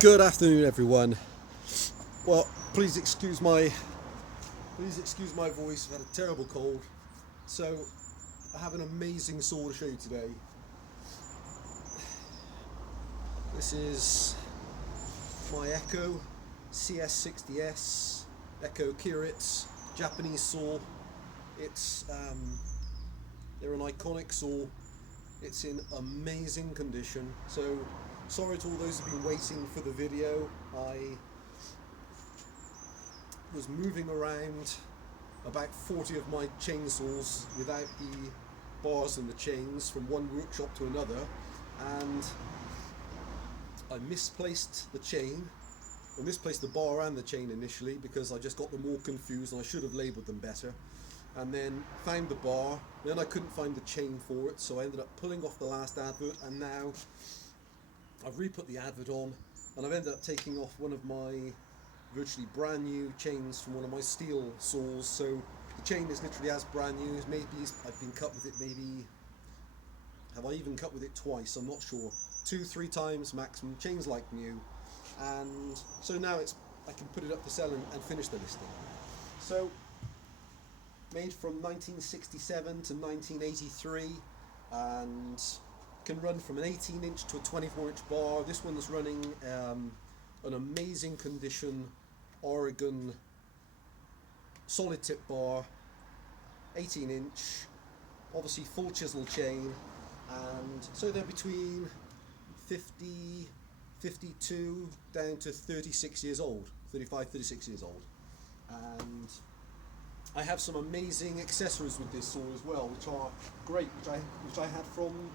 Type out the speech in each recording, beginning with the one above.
Good afternoon, everyone. Well, please excuse my voice. I've had a terrible cold, so I have an amazing saw to show you today. This is my Echo CS-60S Echo Kirit's Japanese saw. It's they're an iconic saw. It's in amazing condition. So sorry to all those who've been waiting for the video. I was moving around about 40 of my chainsaws without the bars and the chains from one workshop to another, and I misplaced the chain, or misplaced the bar and the chain initially because I just got them all confused and I should have labelled them better. And then found the bar, then I couldn't find the chain for it, so I ended up pulling off the last advert, and now I've re-put the advert on, and I've ended up taking off one of my virtually brand new chains from one of my steel saws. So the chain is literally as brand new. Maybe I've been cut with it, maybe, have I even cut with it twice? I'm not sure. 2-3 times maximum, chain's like new. And so now I can put it up for sale and finish the listing. So, made from 1967 to 1983, and can run from an 18-inch to a 24-inch bar. This one's running an amazing condition Oregon solid tip bar, 18-inch, obviously full chisel chain, and so they're between 50, 52 down to 36 years old, 35, 36 years old. And I have some amazing accessories with this saw as well, which are great, which I had from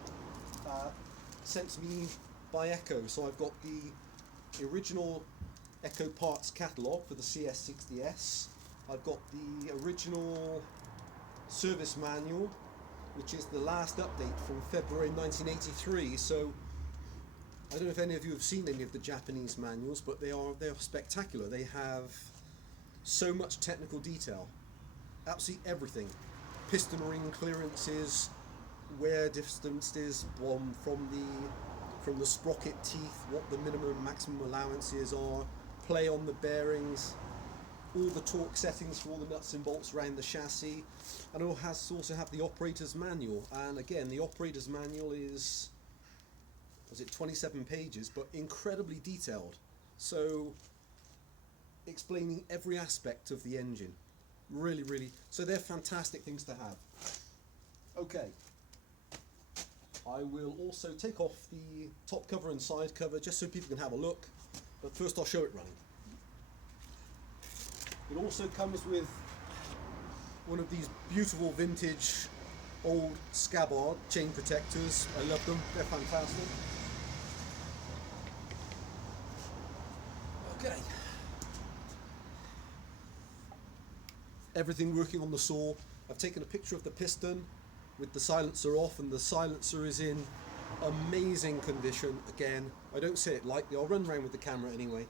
sent to me by Echo. So I've got the original Echo parts catalogue for the CS-60S. I've got the original service manual, which is the last update from February 1983. So I don't know if any of you have seen any of the Japanese manuals, but they are spectacular. They have so much technical detail. Absolutely everything. Piston ring clearances, wear distances from the sprocket teeth, what the minimum and maximum allowances are, play on the bearings, all the torque settings for all the nuts and bolts around the chassis, and it also have the operator's manual. And again, the operator's manual is 27 pages, but incredibly detailed. So explaining every aspect of the engine. Really, so they're fantastic things to have. Okay, I will also take off the top cover and side cover just so people can have a look, but first I'll show it running. It also comes with one of these beautiful vintage old scabbard chain protectors. I love them, they're fantastic. Okay. Everything working on the saw. I've taken a picture of the piston with the silencer off, and the silencer is in amazing condition. Again, I don't say it lightly, I'll run around with the camera anyway.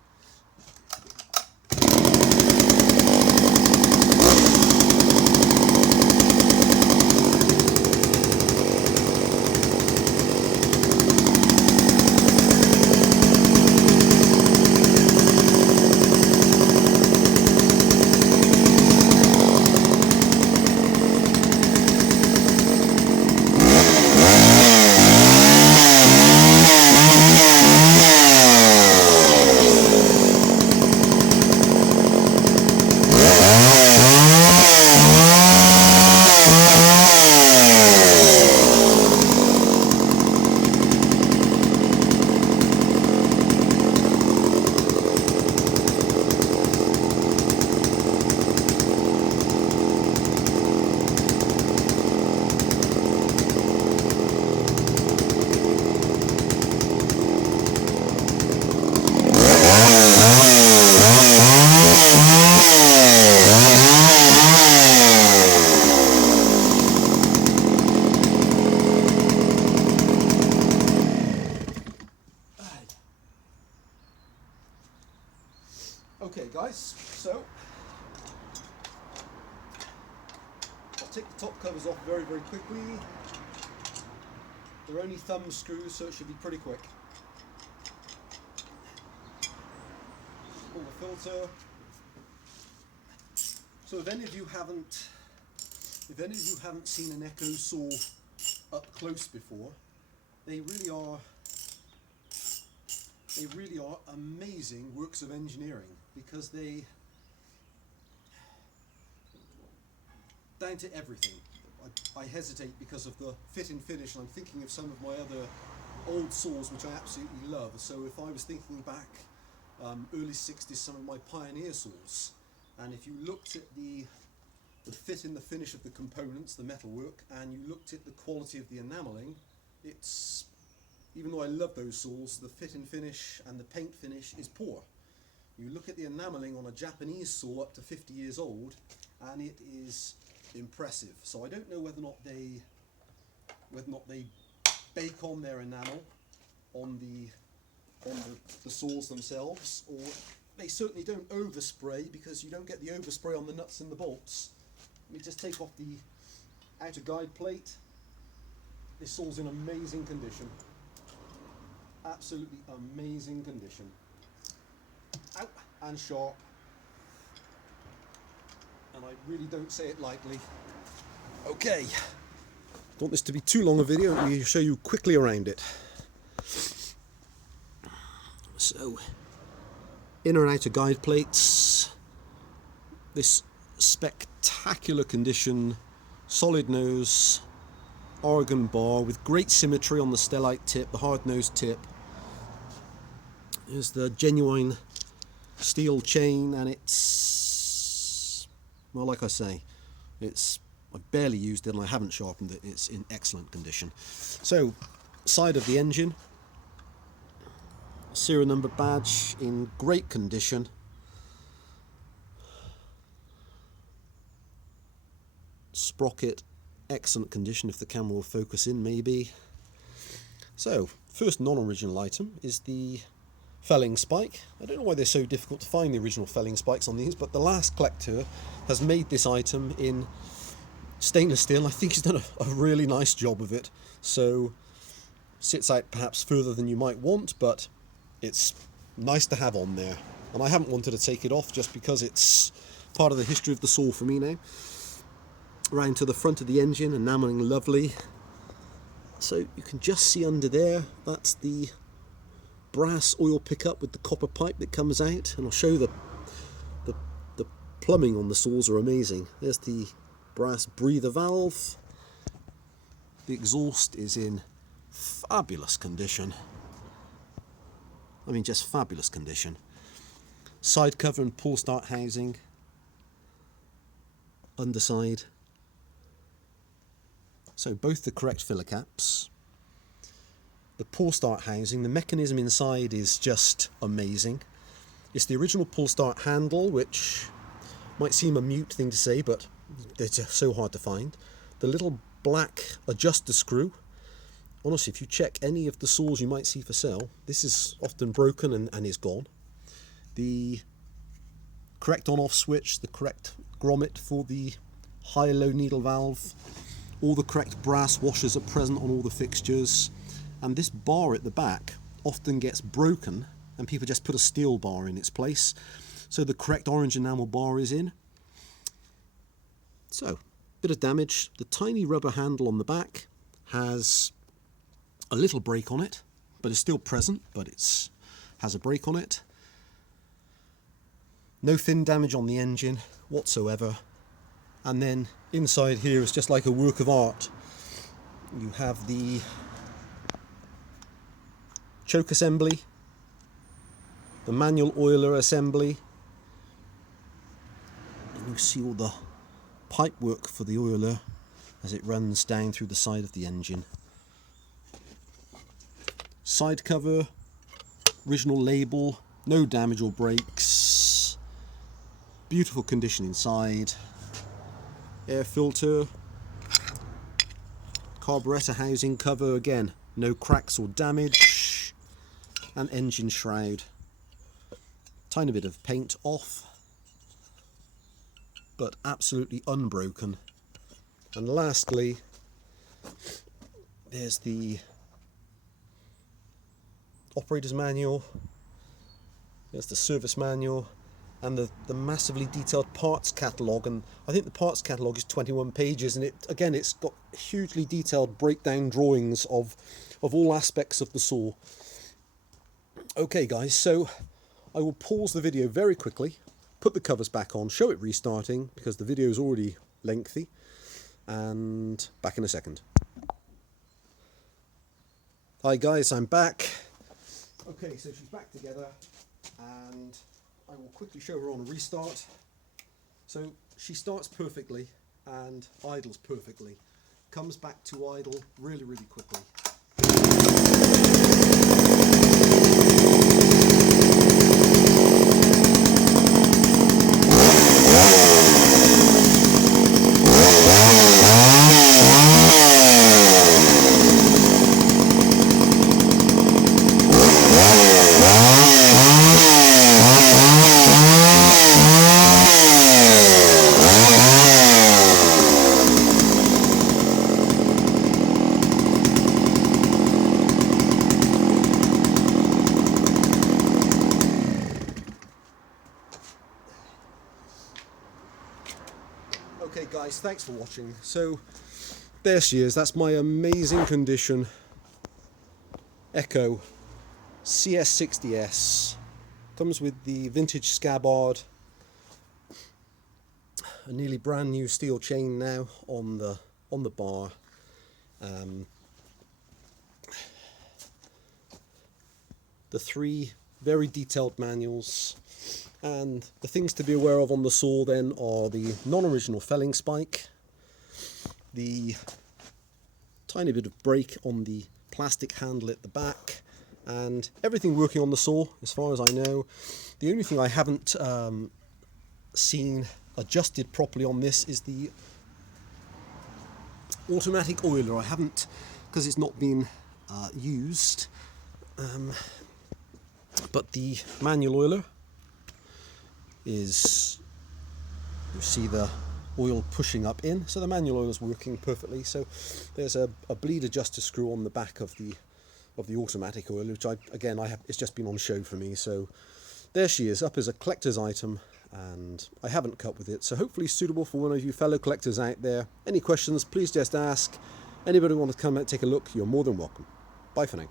Okay guys, so I'll take the top covers off very quickly. They're only thumb screws, so it should be pretty quick. filter. So if any of you haven't seen an Echo saw up close before, they really are amazing works of engineering, because they, down to everything. I hesitate because of the fit and finish, and I'm thinking of some of my other old saws which I absolutely love. So if I was thinking back, early 60s, some of my Pioneer saws, and if you looked at the fit and the finish of the components, the metalwork, and you looked at the quality of the enamelling, it's, even though I love those saws, the fit and finish and the paint finish is poor. You look at the enamelling on a Japanese saw up to 50 years old, and it is impressive. So I don't know whether or not they bake on their enamel on the saws themselves, or they certainly don't overspray, because you don't get the overspray on the nuts and the bolts. Let me just take off the outer guide plate. This saw's in amazing condition. Absolutely amazing condition. Out and sharp. And I really don't say it lightly. Okay. Don't want this to be too long a video. Let me show you quickly around it. So, inner and outer guide plates. This spectacular condition, solid nose, Oregon bar with great symmetry on the stellite tip, the hard nose tip. Here's the genuine steel chain, and it's, well, like I say, I barely used it and I haven't sharpened it. It's in excellent condition. So, side of the engine, serial number badge in great condition. Sprocket, excellent condition, if the camera will focus in maybe. So, first non-original item is the felling spike. I don't know why they're so difficult to find, the original felling spikes on these, but the last collector has made this item in stainless steel. I think he's done a really nice job of it. So, sits out perhaps further than you might want, but it's nice to have on there. And I haven't wanted to take it off just because it's part of the history of the saw for me now. Round to the front of the engine, enamelling lovely. So you can just see under there, that's the brass oil pickup with the copper pipe that comes out, and I'll show the plumbing on the saws are amazing. There's the brass breather valve. The exhaust is in fabulous condition. I mean, just fabulous condition. Side cover and pull start housing. Underside. So both the correct filler caps. The pull start housing, the mechanism inside is just amazing. It's the original pull start handle, which might seem a mute thing to say, but they're just so hard to find. The little black adjuster screw. Honestly, if you check any of the saws you might see for sale, this is often broken and is gone. The correct on-off switch, the correct grommet for the high-low needle valve, all the correct brass washers are present on all the fixtures, and this bar at the back often gets broken and people just put a steel bar in its place. So the correct orange enamel bar is in. So, bit of damage. The tiny rubber handle on the back has a little break on it, but it's still present, but it's has a break on it. No fin damage on the engine whatsoever. And then inside here is just like a work of art. You have the choke assembly, the manual oiler assembly, and you see all the pipe work for the oiler as it runs down through the side of the engine. Side cover, original label, no damage or breaks, beautiful condition inside. Air filter, carburetor housing cover, again no cracks or damage, and engine shroud. Tiny bit of paint off, but absolutely unbroken. And lastly, there's the operator's manual, there's the service manual, and the massively detailed parts catalogue, and I think the parts catalogue is 21 pages, and it's got hugely detailed breakdown drawings of all aspects of the saw. Okay guys, so I will pause the video very quickly, put the covers back on, show it restarting because the video is already lengthy, and back in a second. Hi guys, I'm back. Okay, so she's back together, and I will quickly show her on a restart. So she starts perfectly and idles perfectly. Comes back to idle really, really quickly. Okay guys, thanks for watching. So there she is, that's my amazing condition Echo CS-60S. Comes with the vintage scabbard, a nearly brand new steel chain now on the bar. The 3 very detailed manuals. And the things to be aware of on the saw then are the non-original felling spike, the tiny bit of break on the plastic handle at the back, and everything working on the saw as far as I know. The only thing I haven't seen adjusted properly on this is the automatic oiler. I haven't, because it's not been used, but the manual oiler is, you see the oil pushing up in, so the manual oil is working perfectly. So there's a bleed adjuster screw on the back of the automatic oil, which it's just been on show for me. So there she is, up as a collector's item, and I haven't cut with it, so hopefully suitable for one of you fellow collectors out there. Any questions, please just ask. Anybody want to come out and take a look, you're more than welcome. Bye for now.